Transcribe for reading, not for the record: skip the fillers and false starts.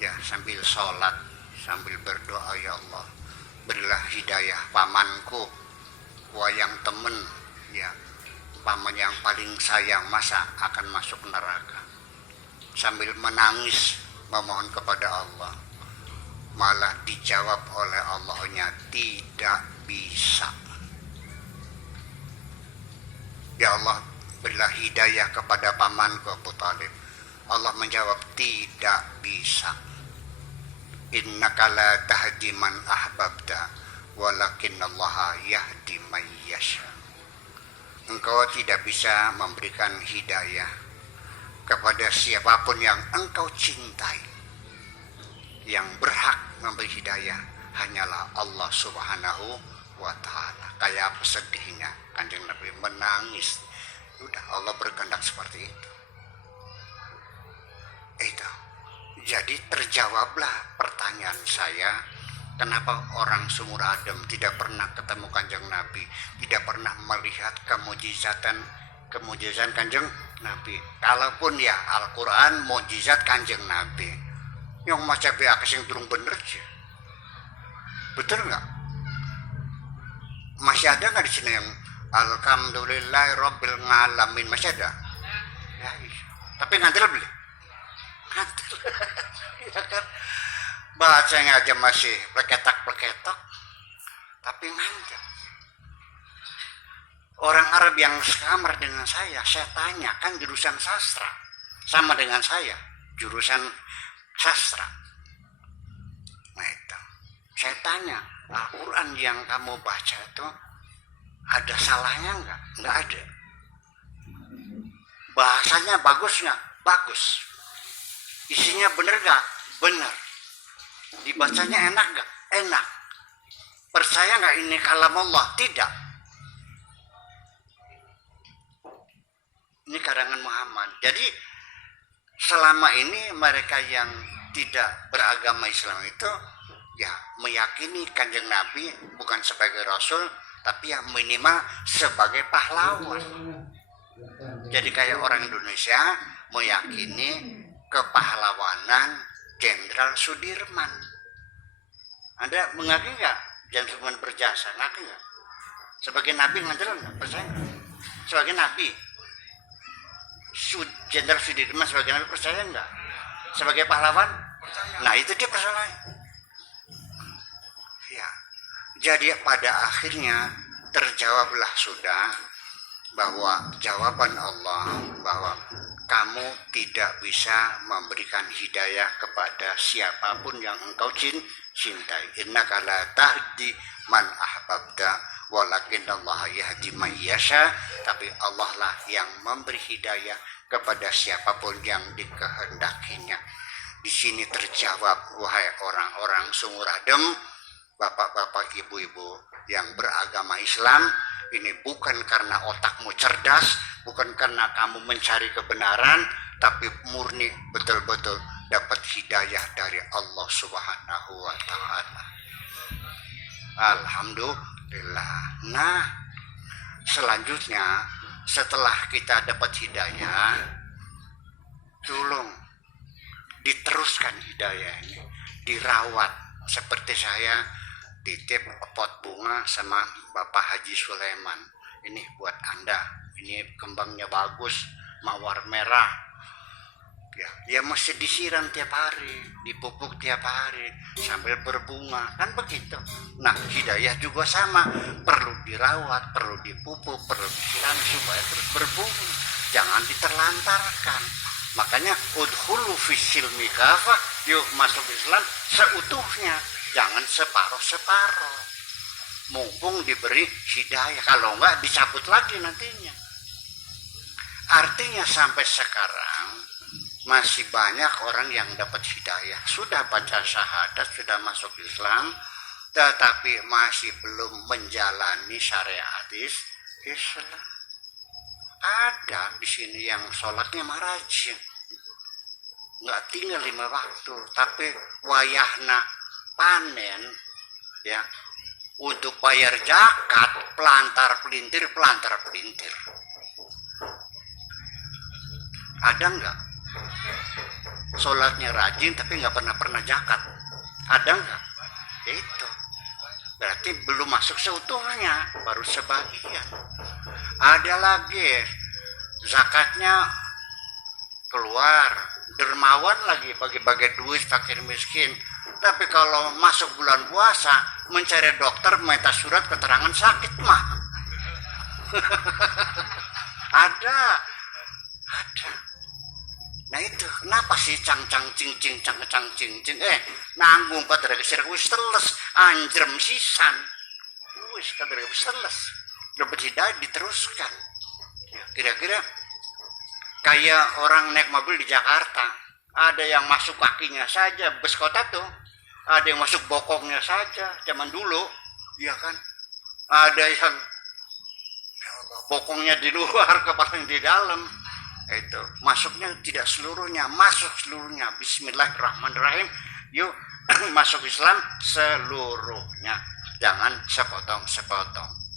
ya sambil sholat, sambil berdoa, ya Allah berilah hidayah pamanku, wayang temen, ya paman yang paling sayang masa akan masuk neraka. Sambil menangis memohon kepada Allah, malah dijawab oleh Allahnya tidak bisa. Ya Allah berilah hidayah kepada pamanku Abu Talib. Allah menjawab tidak bisa. Innaka la tahdi man ahbabta walakinallaha yahdi man yasha. Engkau tidak bisa memberikan hidayah kepada siapapun yang engkau cintai. Yang berhak memberi hidayah hanyalah Allah Subhanahu wa ta'ala. Kayak apa sedihnya Kanjeng Nabi menangis. Udah Allah berkehendak seperti itu. Jadi terjawablah pertanyaan saya, kenapa orang sumur adem tidak pernah ketemu Kanjeng Nabi, tidak pernah melihat kemujizatan Kanjeng Nabi. Kalaupun ya Al-Quran mujizat Kanjeng Nabi, yang macam biasa yang durung bener sih, betul nggak? Masih ada nggak di sini yang Alhamdulillahirabbil alamin, masih ada? Ya, iya. Tapi ngantil beli. Ngantil. Ya kan? Bahasanya aja masih pleketak-pleketok, tapi ngantil. Orang Arab yang sekamar dengan saya tanya, kan jurusan sastra, sama dengan saya, jurusan sastra. Nah itu, saya tanya, Al-Quran yang kamu baca itu ada salahnya enggak? Enggak ada. Bahasanya bagus enggak? Bagus. Isinya benar enggak? Benar. Dibacanya enak enggak? Enak. Percaya enggak ini kalam Allah? Tidak. Ini karangan Muhammad. Jadi selama ini mereka yang tidak beragama Islam itu ya meyakini Kanjeng Nabi bukan sebagai Rasul, tapi yang minimal sebagai pahlawan. Jadi kayak orang Indonesia meyakini kepahlawanan Jenderal Sudirman. Anda mengakui nggak Jenderal Sudirman berjasa? Ngakui nggak? Sebagai Nabi ngajar nggak? Percaya? Sebagai Nabi, Jenderal Sudirman sebagai Nabi percaya nggak? Sebagai pahlawan? Nah itu dia persoalannya. Ya, jadi pada akhirnya terjawablah sudah bahwa jawaban Allah bahwa kamu tidak bisa memberikan hidayah kepada siapapun yang engkau cintai. Innaka la tahdi man ahbabta walakinallaha yahdi man yasha. Tapi Allah lah yang memberi hidayah kepada siapapun yang dikehendakinya. Di sini terjawab, wahai orang-orang sumur adem, bapak-bapak, ibu-ibu yang beragama Islam, ini bukan karena otakmu cerdas, bukan karena kamu mencari kebenaran, tapi murni betul-betul dapat hidayah dari Allah Subhanahu wa ta'ala. Alhamdulillah. Nah, selanjutnya setelah kita dapat hidayah, tolong diteruskan hidayah ini, dirawat. Seperti saya titip pot bunga sama Bapak Haji Sulaiman. Ini buat Anda. Ini kembangnya bagus, mawar merah. Ya mesti disiram tiap hari, dipupuk tiap hari sambil berbunga, kan begitu. Nah, hidayah juga sama, perlu dirawat, perlu dipupuk, perlu disiram supaya terus berbunga. Jangan diterlantarkan. Makanya udhulu fisilmi kafah, yuk masuk Islam seutuhnya, jangan separuh-separuh. Mumpung diberi hidayah, kalau enggak dicabut lagi nantinya. Artinya sampai sekarang masih banyak orang yang dapat hidayah, sudah baca syahadat, sudah masuk Islam, tetapi masih belum menjalani syariat Islam. Ada di sini yang sholatnya marajin, nggak tinggal 5 waktu, tapi wayahna panen, ya, untuk bayar zakat pelantar pelintir. Ada nggak? sholatnya rajin tapi nggak pernah zakat. Ada nggak? Itu berarti belum masuk seutuhnya, baru sebagian. Ada lagi zakatnya keluar, dermawan lagi bagi-bagi duit fakir miskin, tapi kalau masuk bulan puasa mencari dokter minta surat keterangan sakit mah. ada nah itu kenapa sih cang cing nanggung pada gesir wis teles anjrem sisan wis pada wis teles dapat hidayah diteruskan. Ya, kira-kira kayak orang naik mobil di Jakarta, ada yang masuk kakinya saja bus kota tuh, ada yang masuk bokongnya saja zaman dulu, ya kan, ada yang bokongnya di luar, kepalanya di dalam. Itu masuknya tidak seluruhnya, masuk seluruhnya. Bismillahirrahmanirrahim. Yuk masuk Islam seluruhnya, jangan sepotong-sepotong.